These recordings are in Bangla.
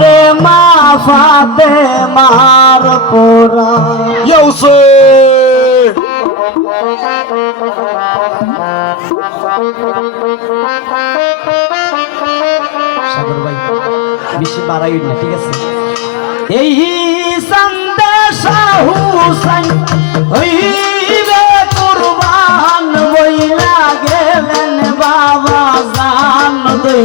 রে মা ফাতে মার পোরা। Yosef! সাগর ভাই বেশি বাড়াই না ঠিক আছে? এই সন্দেশ হুসাইন হইবে কুরবান বইলা গেলেন বাবা জান দুই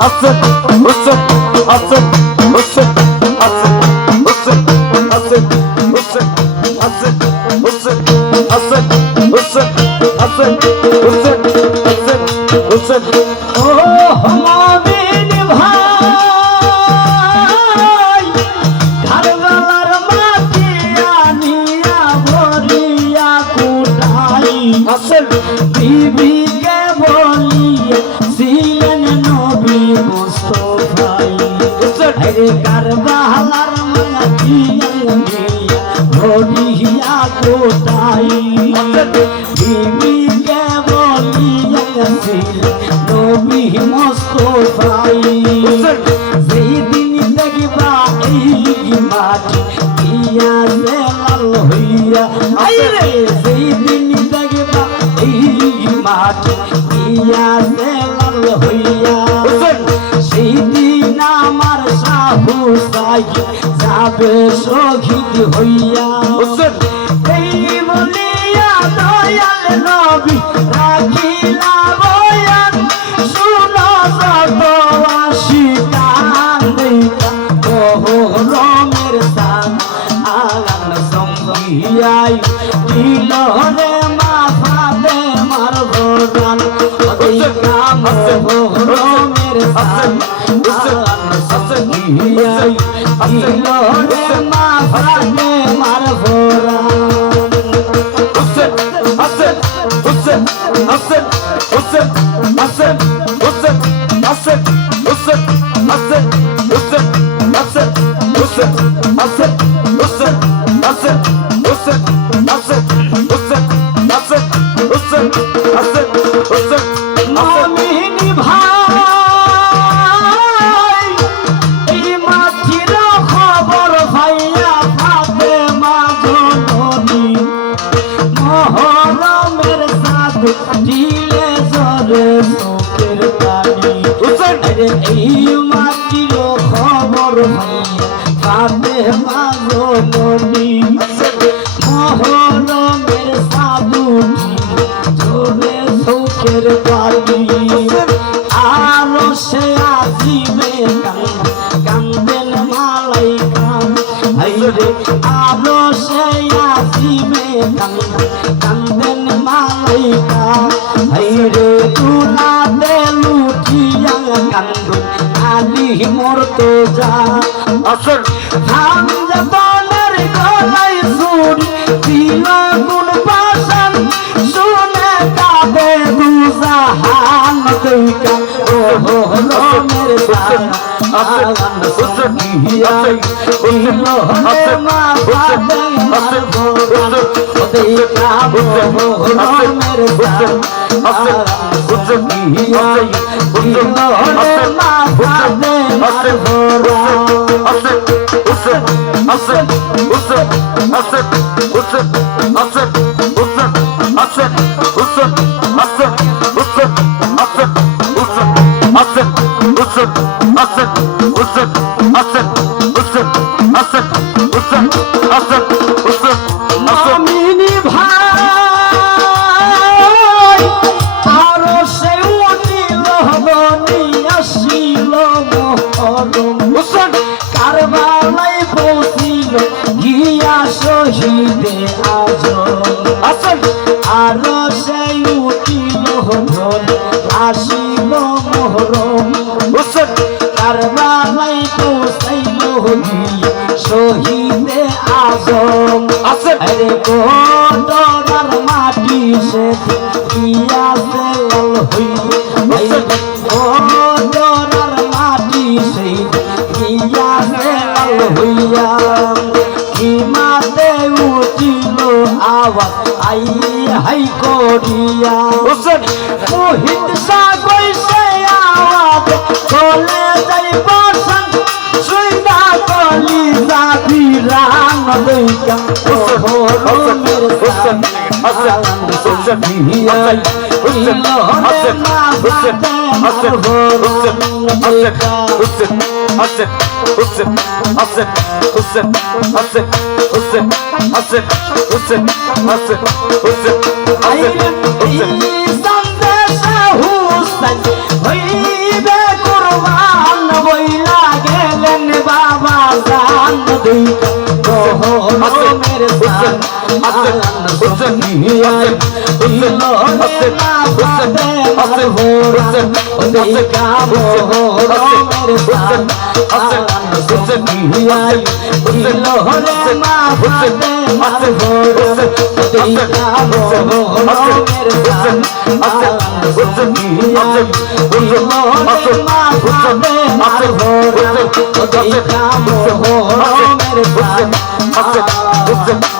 Hussein! Hussein! Hussein! Hussein! Hussein! Hussein! Hussein! Hussein! Hussein! Hussein! Hussein! Hussein! Hussein! Hussein! Hussein! ও মমিন ভাই কারবালার মাটি আনিয়া ভরিয়া কুটাই Hussein! বিবিকে বলিয়া রে কারবালার মাটি আমি ধরিয়া কোটাই? বিবি কে বলি আমি দিন দেখবা এই মাটি ইয়া হইয়া আই দিন দেখবা এই মাটি ইয়া রে লাল হইয়া সবাই যাবে শহীদ হইয়া। এই বলিয়া দয়াল নবী রাখিলা বয়ান শুন সর্ববাসী রমের দান আলান সঙ্গিয়াই দিল রে মাথাতে মার ভোটান রমের দান I'm হাইরে আরও সে আসিবে কান্দেন মালাই কান হাইরে তুলা দেলুটিয়া কান্দু আলি মোর তো যা Hussein, ধান বনের গলাই সুরি দিল গুণ পাশান শুনে কাঁদে দুজাহান দইকা ও হো হে মার Hustle, hustle, hustle, hustle, hustle. Hussein, Hussein, Hussein, Hussein, Hussein, Hussein, Hussein, Hussein, Hussein, Hussein, Amini ভাই আরও সে উঠিল বনি আসিল মহরম Hussein, কারবালাই পৌঁছিল গিয়া শহীদে আজ করিয়া হুসেন মোহিত সাগর সে আওয়াজ চলে যাই বসন সুইদা কলি যাবি রাম দইকা হুসেন হাসান হুসেন হাসান হুসেন হাসান হুসেন হাসান হুসেন হাসান হুসেন হাসান আসছে আসছে আসছে আসছে আসছে আসছে আসছে আসছে আসছে আসছে আসছে আসছে হইবে কুরবান বইলা গেলেন বাবা জান দুইটা হুসেন হাসান হুসেন হাসান হুসেন হাসান হুসেন হাসান হুসেন হাসান হুসেন হাসান হুসেন